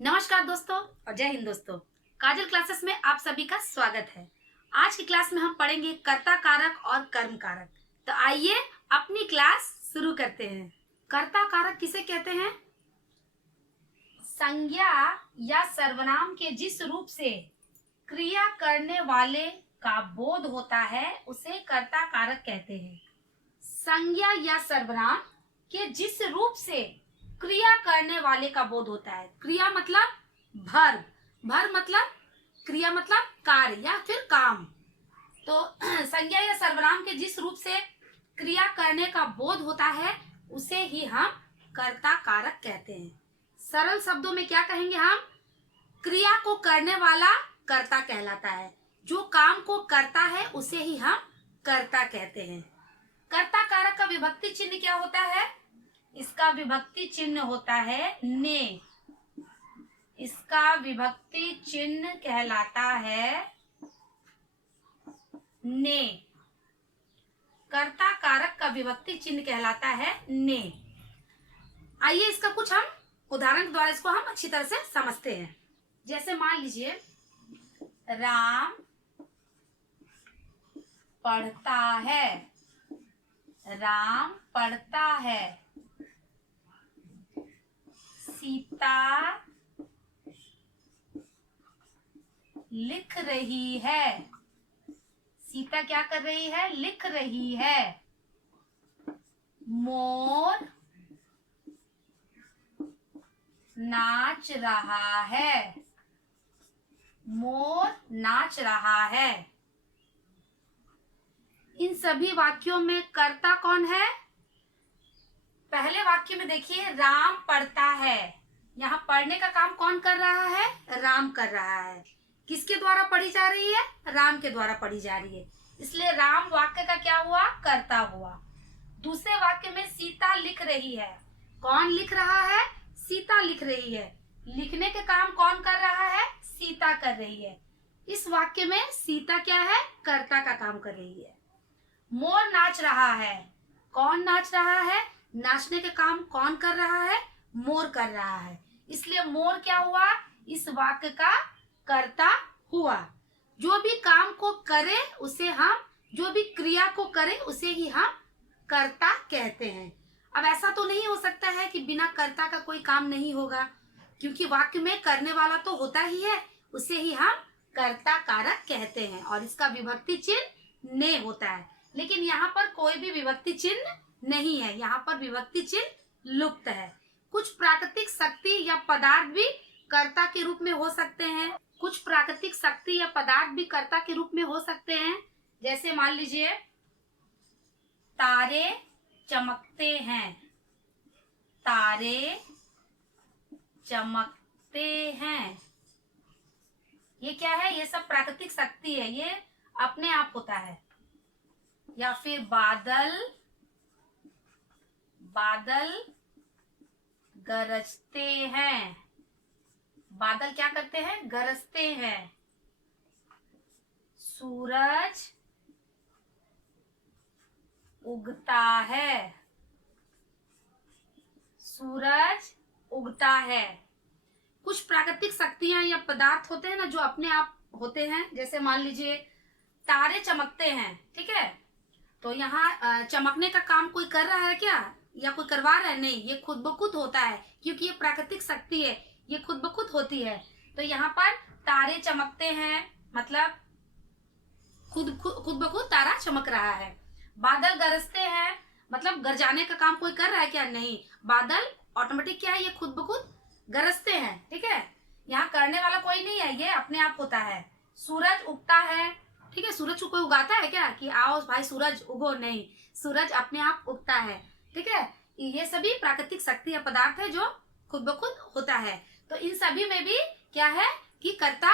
नमस्कार दोस्तों और जय हिंद दोस्तों। काजल क्लासेस में आप सभी का स्वागत है। आज की क्लास में हम पढ़ेंगे कर्ता कारक और कर्म कारक। तो आइए अपनी क्लास शुरू करते हैं। कर्ता कारक किसे कहते हैं? संज्ञा या सर्वनाम के जिस रूप से क्रिया करने वाले का बोध होता है उसे कर्ता कारक कहते हैं। संज्ञा या सर्वनाम के जिस रूप से क्रिया करने वाले का बोध होता है। क्रिया मतलब भर, भर मतलब क्रिया मतलब कार्य या फिर काम। तो संज्ञा या सर्वनाम के जिस रूप से क्रिया करने का बोध होता है उसे ही हम कर्ता कारक कहते हैं। सरल शब्दों में क्या कहेंगे हम? क्रिया को करने वाला कर्ता कहलाता है। जो काम को करता है उसे ही हम कर्ता कहते हैं। कर्ता कारक का विभक्ति चिन्ह क्या होता है? इसका विभक्ति चिन्ह होता है ने। इसका विभक्ति चिन्ह कहलाता है ने। कर्ता कारक का विभक्ति चिन्ह कहलाता है ने। आइए इसका कुछ हम उदाहरण के द्वारा इसको हम अच्छी तरह से समझते हैं। जैसे मान लीजिए राम पढ़ता है, राम पढ़ता है। सीता लिख रही है। सीता क्या कर रही है? लिख रही है। मोर नाच रहा है। मोर नाच रहा है। इन सभी वाक्यों में कर्ता कौन है? पहले वाक्य में देखिए राम पढ़ता है। यहाँ पढ़ने का काम कौन कर रहा है? राम कर रहा है। किसके द्वारा पढ़ी जा रही है? राम के द्वारा पढ़ी जा रही है, इसलिए राम वाक्य का क्या हुआ? कर्ता हुआ। दूसरे वाक्य में सीता लिख रही है। कौन लिख रहा है? सीता लिख रही है। लिखने के काम कौन कर रहा है? सीता कर रही है। इस वाक्य में सीता क्या है? कर्ता का काम कर रही है। मोर नाच रहा है। कौन नाच रहा है? नाचने के काम कौन कर रहा है? मोर कर रहा है, इसलिए मोर क्या हुआ? इस वाक्य का कर्ता हुआ। जो भी काम को करे उसे हम, जो भी क्रिया को करे उसे ही हम कर्ता कहते हैं। अब ऐसा तो नहीं हो सकता है कि बिना कर्ता का कोई काम नहीं होगा, क्योंकि वाक्य में करने वाला तो होता ही है, उसे ही हम कर्ता कारक कहते हैं और इसका विभक्ति चिन्ह ने होता है। लेकिन यहाँ पर कोई भी विभक्ति चिन्ह नहीं है, यहाँ पर विभक्ति चिन्ह लुप्त है। कुछ प्राकृतिक शक्ति या पदार्थ भी कर्ता के रूप में हो सकते हैं। कुछ प्राकृतिक शक्ति या पदार्थ भी कर्ता के रूप में हो सकते हैं। जैसे मान लीजिए तारे चमकते हैं। तारे चमकते हैं, ये क्या है? ये सब प्राकृतिक शक्ति है, ये अपने आप होता है। या फिर बादल, बादल गरजते हैं। बादल क्या करते हैं? गरजते हैं। सूरज उगता है। सूरज उगता है। कुछ प्राकृतिक शक्तियां या पदार्थ होते हैं ना जो अपने आप होते हैं। जैसे मान लीजिए तारे चमकते हैं, ठीक है? तो यहाँ चमकने का काम कोई कर रहा है क्या, या कोई करवा रहा है? नहीं, ये खुद ब खुद होता है, क्योंकि ये प्राकृतिक शक्ति है, ये खुद ब खुद होती है। तो यहाँ पर तारे चमकते हैं मतलब खुद ब खुद तारा चमक रहा है। बादल गरजते हैं मतलब गरजाने का काम कोई कर रहा है क्या? नहीं, बादल ऑटोमेटिक क्या है? ये खुद ब खुद गरजते हैं, ठीक है? यहाँ करने वाला कोई नहीं है, ये अपने आप होता है। सूरज उगता है, ठीक है? सूरज को कोई उगाता है क्या कि आओ भाई सूरज उगो? नहीं, सूरज अपने आप उगता है, ठीक है? ये सभी प्राकृतिक शक्ति या पदार्थ है जो खुद ब खुद होता है। तो इन सभी में भी क्या है कि कर्ता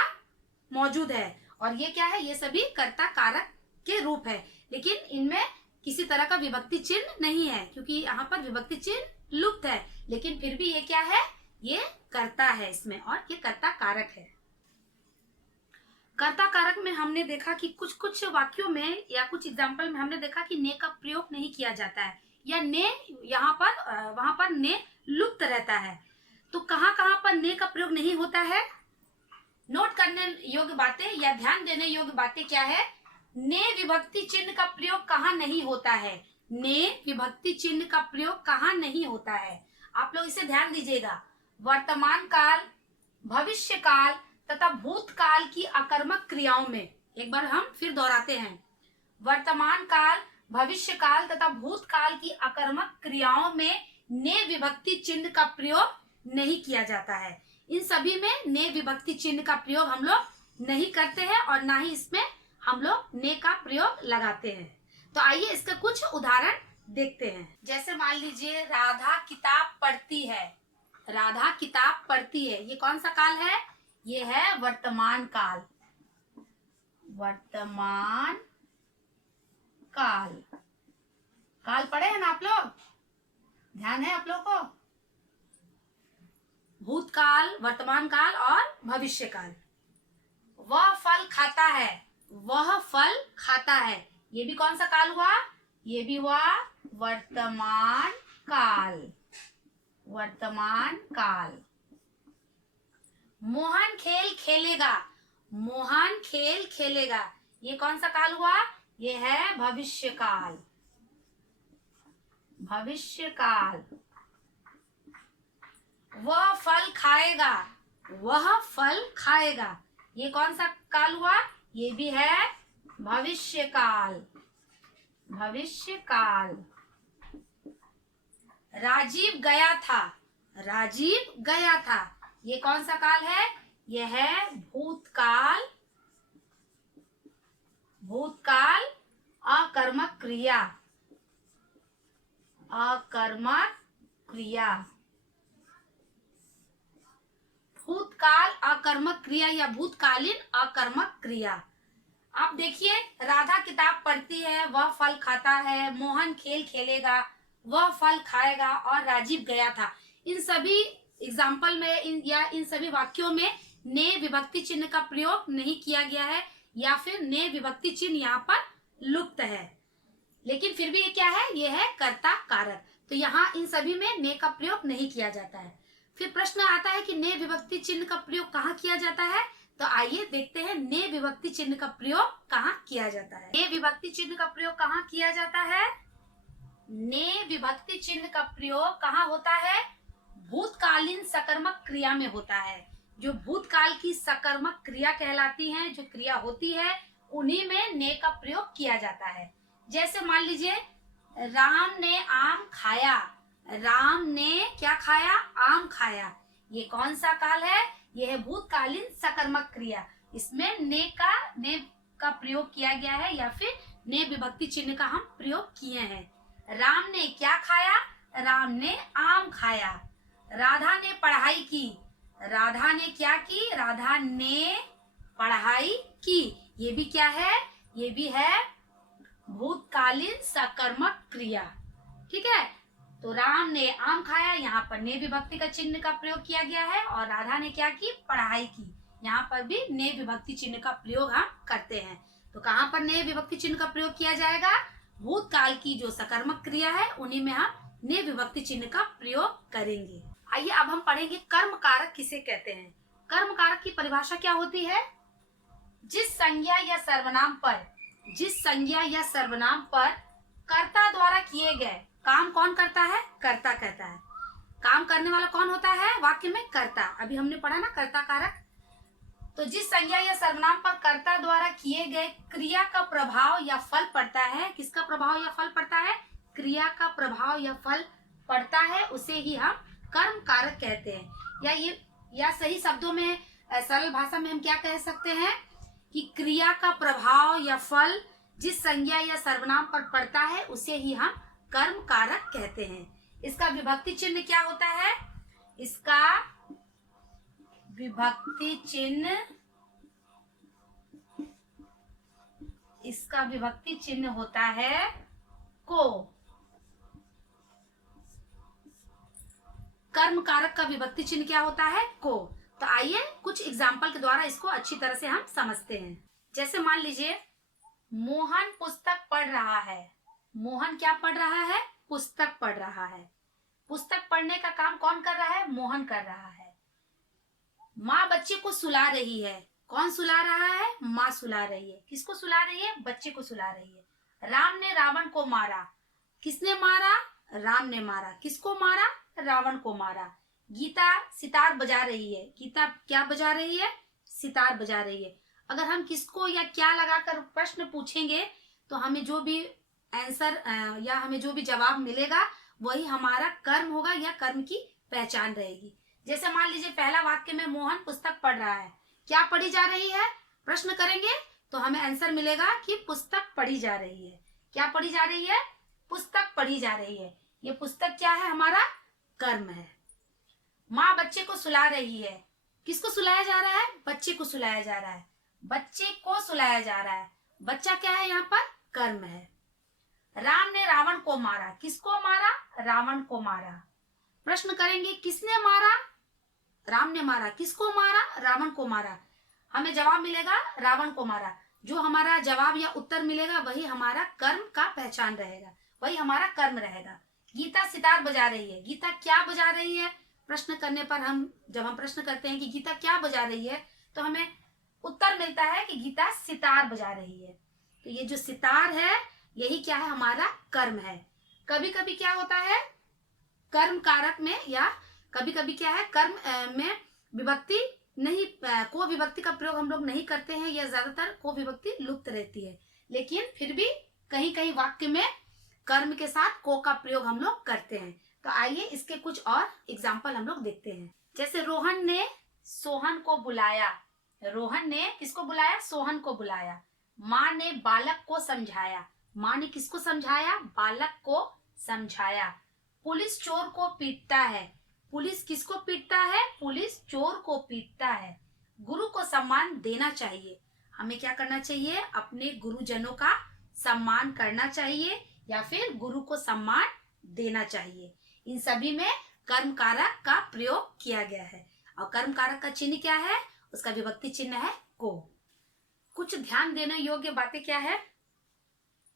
मौजूद है, और ये क्या है? ये सभी कर्ता कारक के रूप है, लेकिन इनमें किसी तरह का विभक्ति चिन्ह नहीं है, क्योंकि यहाँ पर विभक्ति चिन्ह लुप्त है। लेकिन फिर भी ये क्या है? ये कर्ता है इसमें, और ये कर्ता कारक है। कर्ता कारक में हमने देखा कि कुछ कुछ वाक्यों में या कुछ एग्जाम्पल में हमने देखा कि ने का प्रयोग नहीं किया जाता है, या ने यहाँ पर वहां पर ने लुप्त रहता है। तो कहाँ कहाँ पर ने का प्रयोग नहीं नहीं होता है? नोट करने योग्य बातें या ध्यान देने योग्य बातें क्या है? ने विभक्ति चिन्ह का प्रयोग कहाँ नहीं होता है? ने विभक्ति चिन्ह का प्रयोग कहाँ नहीं होता है? आप लोग इसे ध्यान दीजिएगा। वर्तमान काल, भविष्य काल तथा भूतकाल की आकर्मक क्रियाओं में, एक बार हम फिर दोहराते हैं, वर्तमान काल, भविष्य काल तथा भूतकाल की आकर्मक क्रियाओं में ने विभक्ति चिन्ह का प्रयोग नहीं किया जाता है। इन सभी में ने विभक्ति चिन्ह का प्रयोग हम लोग नहीं करते हैं और ना ही इसमें हम लोग ने का प्रयोग लगाते हैं। तो आइए इसके कुछ उदाहरण देखते हैं। जैसे मान लीजिए राधा किताब पढ़ती है। राधा किताब पढ़ती है, ये कौन सा काल है? ये है वर्तमान काल। वर्तमान काल। काल पढ़े हैं ना आप लोग? ध्यान है आप लोग को? भूतकाल, वर्तमान काल और भविष्य काल। वह फल खाता है। वह फल खाता है, ये भी कौन सा काल हुआ? ये भी हुआ वर्तमान काल। वर्तमान काल। मोहन खेल खेलेगा। मोहन खेल खेलेगा, ये कौन सा काल हुआ? ये है भविष्य काल। भविष्य काल। वह फल खाएगा। वह फल खाएगा, ये कौन सा काल हुआ? ये भी है भविष्य काल। भविष्य काल। राजीव गया था। राजीव गया था, ये कौन सा काल है? ये है भूतकाल। भूतकाल अकर्मक क्रिया। अकर्मक क्रिया। भूतकाल अकर्मक क्रिया या भूतकालीन अकर्मक क्रिया। आप देखिए, राधा किताब पढ़ती है, वह फल खाता है, मोहन खेल खेलेगा, वह फल खाएगा और राजीव गया था। इन सभी एग्जाम्पल में इन सभी वाक्यों में ने विभक्ति चिन्ह का प्रयोग नहीं किया गया है या फिर ने विभक्ति चिन्ह यहाँ पर लुप्त है, लेकिन फिर भी ये क्या है? ये है कर्ता कारक। तो यहाँ इन सभी में ने का प्रयोग नहीं किया जाता है। फिर प्रश्न आता है कि ने विभक्ति चिन्ह का प्रयोग कहाँ किया जाता है? तो आइए देखते हैं ने विभक्ति चिन्ह का प्रयोग कहाँ किया जाता है। ने विभक्ति चिन्ह का प्रयोग कहाँ किया जाता है? ने विभक्ति चिन्ह का प्रयोग कहाँ होता है? भूतकालीन सकर्मक क्रिया में होता है। जो भूतकाल की सकर्मक क्रिया कहलाती हैं, जो क्रिया होती है, उन्हीं में ने का प्रयोग किया जाता है। जैसे मान लीजिए राम ने आम खाया। राम ने क्या खाया? आम खाया, ये कौन सा काल है? यह है भूतकालीन सकर्मक क्रिया। इसमें ने का प्रयोग किया गया है या फिर ने विभक्ति चिन्ह का हम प्रयोग किए हैं। राम ने क्या खाया? राम ने आम खाया। राधा ने पढ़ाई की। राधा ने क्या की? राधा ने पढ़ाई की, ये भी क्या है? ये भी है भूतकालीन सकर्मक क्रिया। ठीक है, तो राम ने आम खाया, यहाँ पर ने विभक्ति का चिन्ह का प्रयोग किया गया है और राधा ने क्या की? पढ़ाई की। यहाँ पर भी ने विभक्ति चिन्ह का प्रयोग हम करते हैं। तो कहाँ पर ने विभक्ति चिन्ह का प्रयोग किया जाएगा? भूतकाल की जो सकर्मक क्रिया है उन्हीं में हम ने विभक्ति चिन्ह का प्रयोग करेंगे। आइए अब हम पढ़ेंगे कर्म कारक किसे कहते हैं। कर्म कारक की परिभाषा क्या होती है? जिस संज्ञा या सर्वनाम पर कर्ता द्वारा किए गए काम कौन करता है? कर्ता कहता है। काम करने वाला कौन होता है वाक्य में? कर्ता। अभी हमने पढ़ा ना कर्ता कारक। तो जिस संज्ञा या सर्वनाम पर कर्ता द्वारा किए गए क्रिया का प्रभाव या फल पड़ता है, किसका प्रभाव या फल पड़ता है? क्रिया का प्रभाव या फल पड़ता है, उसे ही हम कर्म कारक कहते हैं। या सही शब्दों में, सरल भाषा में हम क्या कह सकते हैं कि क्रिया का प्रभाव या फल जिस संज्ञा या सर्वनाम पर पड़ता है उसे ही हम कर्म कारक कहते हैं। इसका विभक्ति चिन्ह क्या होता है? इसका विभक्ति चिन्ह होता है को। कर्म कारक का विभक्ति चिन्ह क्या होता है? को। तो आइए कुछ एग्जाम्पल के द्वारा इसको अच्छी तरह से हम समझते हैं। जैसे मान लीजिए मोहन पुस्तक पढ़ रहा है। मोहन क्या पढ़ रहा है? पुस्तक पढ़ रहा है। पुस्तक पढ़ने का काम कौन कर रहा है? मोहन कर रहा है। बच्चे को सुला रही है। कौन सुला रहा है? माँ सुला रही है। किसको सुला रही है? बच्चे को सुला रही है। राम ने रावण को मारा। किसने मारा? राम ने मारा। किसको मारा? रावण को मारा। गीता सितार बजा रही है। गीता क्या बजा रही है? सितार बजा रही है। अगर हम किसको या क्या लगाकर प्रश्न पूछेंगे तो हमें जो भी आंसर या हमें जो भी जवाब मिलेगा वही हमारा कर्म होगा या कर्म की पहचान रहेगी। जैसे मान लीजिए पहला वाक्य में मोहन पुस्तक पढ़ रहा है। क्या पढ़ी जा रही है? प्रश्न करेंगे तो हमें आंसर मिलेगा कि पुस्तक पढ़ी जा रही है। क्या पढ़ी जा रही है? पुस्तक पढ़ी जा रही है। ये पुस्तक क्या है? हमारा कर्म है। माँ बच्चे को सुला रही है। किसको सुलाया जा रहा है? बच्चे को सुलाया जा रहा है। बच्चे को सुलाया जा रहा है। बच्चा क्या है? यहाँ पर कर्म है। राम ने रावण को मारा। किसको मारा? रावण को मारा। प्रश्न करेंगे किसने मारा? राम ने मारा। किसको मारा? रावण को मारा। हमें जवाब मिलेगा रावण को मारा। जो हमारा जवाब या उत्तर मिलेगा वही हमारा कर्म का पहचान रहेगा, वही हमारा कर्म रहेगा। गीता सितार बजा रही है। गीता क्या बजा रही है? प्रश्न करने पर जब हम प्रश्न करते हैं कि गीता क्या बजा रही है तो हमें उत्तर मिलता है कि गीता सितार बजा रही है। तो ये जो सितार है यही क्या है? हमारा कर्म है। कभी कभी क्या होता है कर्म कारक में या कभी कभी क्या है कर्म में विभक्ति नहीं, को विभक्ति का प्रयोग हम लोग नहीं करते हैं या ज्यादातर को विभक्ति लुप्त रहती है, लेकिन फिर भी कहीं कहीं वाक्य में कर्म के साथ को का प्रयोग हम लोग करते हैं। तो आइए इसके कुछ और एग्जाम्पल हम लोग देखते हैं। जैसे रोहन ने सोहन को बुलाया। रोहन ने किसको बुलाया? सोहन को बुलाया। माँ ने बालक को समझाया। माँ ने किसको समझाया? बालक को समझाया। पुलिस चोर को पीटता है। पुलिस किसको पीटता है? पुलिस चोर को पीटता है। गुरु को सम्मान देना चाहिए। हमें क्या करना चाहिए? अपने गुरुजनों का सम्मान करना चाहिए या फिर गुरु को सम्मान देना चाहिए। इन सभी में कर्म कारक का प्रयोग किया गया है। और कर्म कारक का चिन्ह क्या है? उसका विभक्ति चिन्ह है को। कुछ ध्यान देने योग्य बातें क्या है?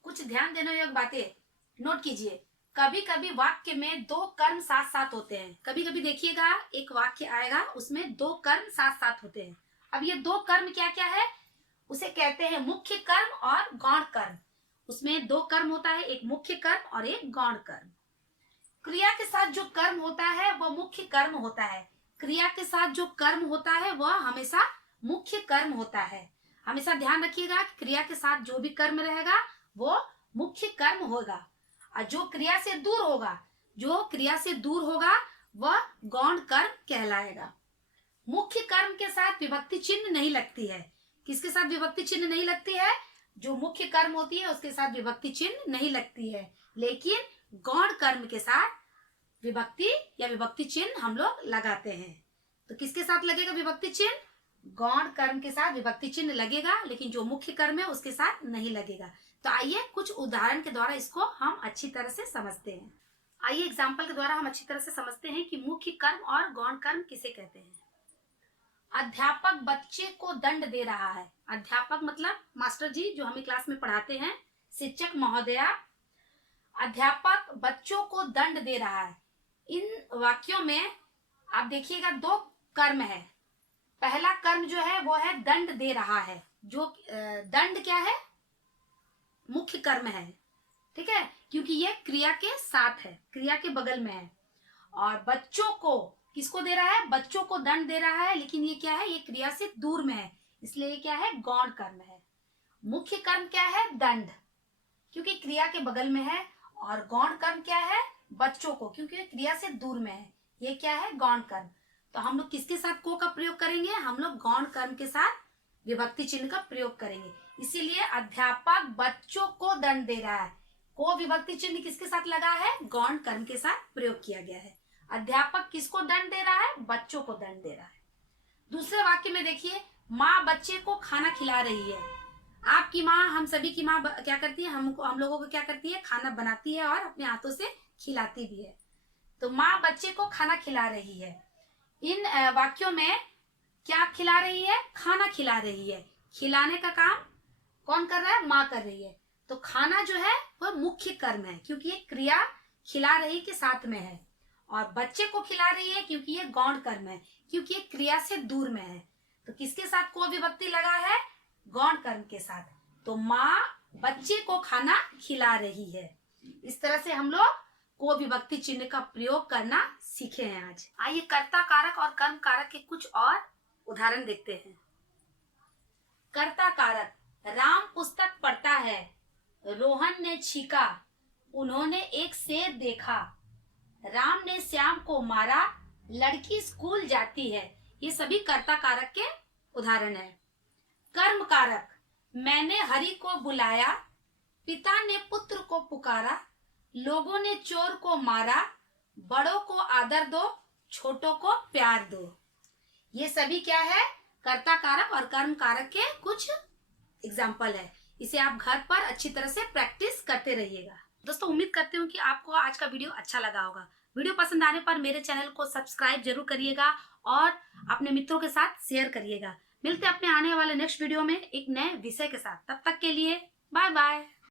कुछ ध्यान देने योग्य बातें नोट कीजिए। कभी कभी वाक्य में दो कर्म साथ साथ होते हैं। कभी कभी देखिएगा एक वाक्य आएगा उसमें दो कर्म साथ साथ होते हैं। अब ये दो कर्म क्या क्या है? उसे कहते हैं मुख्य कर्म और गौण कर्म। उसमें दो कर्म होता है, एक मुख्य कर्म और एक गौण कर्म। क्रिया के साथ जो कर्म होता है वह मुख्य कर्म होता है। क्रिया के साथ जो कर्म होता है वह हमेशा मुख्य कर्म होता है। हमेशा ध्यान रखिएगा कि क्रिया के साथ जो भी कर्म रहेगा वो मुख्य कर्म होगा और जो क्रिया से दूर होगा वह गौण कर्म कहलाएगा। मुख्य कर्म के साथ विभक्ति चिन्ह नहीं लगती है। किसके साथ विभक्ति चिन्ह नहीं लगती है? जो मुख्य कर्म होती है उसके साथ विभक्ति चिन्ह नहीं लगती है, लेकिन गौण कर्म के साथ विभक्ति या विभक्ति चिन्ह हम लोग लगाते हैं। तो किसके साथ लगेगा विभक्ति चिन्ह? गौण कर्म के साथ विभक्ति चिन्ह लगेगा, लेकिन जो मुख्य कर्म है उसके साथ नहीं लगेगा। तो आइए कुछ उदाहरण के द्वारा इसको हम अच्छी तरह से समझते हैं। आइए एग्जाम्पल के द्वारा हम अच्छी तरह से समझते हैं कि मुख्य कर्म और गौण कर्म किसे कहते हैं। अध्यापक बच्चे को दंड दे रहा है। अध्यापक मतलब मास्टर जी जो हमें क्लास में पढ़ाते हैं, शिक्षक महोदया। अध्यापक बच्चों को दंड दे रहा है। इन वाक्यों में आप देखिएगा दो कर्म है। पहला कर्म जो है वो है दंड दे रहा है। जो दंड क्या है? मुख्य कर्म है, ठीक है, क्योंकि ये क्रिया के साथ है, क्रिया के बगल में है। और बच्चों को किसको दे रहा है? बच्चों को दंड दे रहा है, लेकिन ये क्या है? ये क्रिया से दूर में है, इसलिए ये क्या है? गौण कर्म है। मुख्य कर्म क्या है? दंड, क्योंकि क्रिया के बगल में है। और गौण कर्म क्या है? बच्चों को, क्योंकि क्रिया से दूर में है, ये क्या है? गौण कर्म। तो हम लोग किसके साथ को का प्रयोग करेंगे? हम लोग गौण कर्म के साथ विभक्ति चिन्ह का प्रयोग करेंगे। इसीलिए अध्यापक बच्चों को दंड दे रहा है। को विभक्ति चिन्ह किसके साथ लगा है? गौण कर्म के साथ प्रयोग किया गया है। अध्यापक किसको दंड दे रहा है? बच्चों को दंड दे रहा है। दूसरे वाक्य में देखिए, माँ बच्चे को खाना खिला रही है। आपकी माँ, हम सभी की माँ क्या करती है? हम लोगों को क्या करती है? खाना बनाती है और अपने हाथों से खिलाती भी है। तो माँ बच्चे को खाना खिला रही है। इन वाक्यों में क्या खिला रही है? खाना खिला रही है। खिलाने का काम कौन कर रहा है? माँ कर रही है। तो खाना जो है वह मुख्य कर्म है, क्योंकि ये क्रिया खिला रही के साथ में है। और बच्चे को खिला रही है क्योंकि ये गौण कर्म है, क्योंकि ये क्रिया से दूर में है। तो किसके साथ को विभक्ति लगा है? गौण कर्म के साथ। तो माँ बच्चे को खाना खिला रही है। इस तरह से हम लोग को विभक्ति चिन्ह का प्रयोग करना सीखे हैं आज। आइए कर्ता कारक और कर्म कारक के कुछ और उदाहरण देखते हैं। कर्ता कारक, राम पुस्तक पढ़ता है, रोहन ने छींका, उन्होंने एक शेर देखा, राम ने श्याम को मारा, लड़की स्कूल जाती है। ये सभी कर्ता कारक के उदाहरण हैं। कर्म कारक, मैंने हरि को बुलाया, पिता ने पुत्र को पुकारा, लोगों ने चोर को मारा, बड़ों को आदर दो, छोटों को प्यार दो। ये सभी क्या है? कर्ता कारक और कर्म कारक के कुछ एग्जाम्पल है। इसे आप घर पर अच्छी तरह से प्रैक्टिस करते रहिएगा। दोस्तों, उम्मीद करती हूँ कि आपको आज का वीडियो अच्छा लगा होगा। वीडियो पसंद आने पर मेरे चैनल को सब्सक्राइब जरूर करिएगा और अपने मित्रों के साथ शेयर करिएगा। मिलते हैं अपने आने वाले नेक्स्ट वीडियो में एक नए विषय के साथ। तब तक के लिए बाय बाय।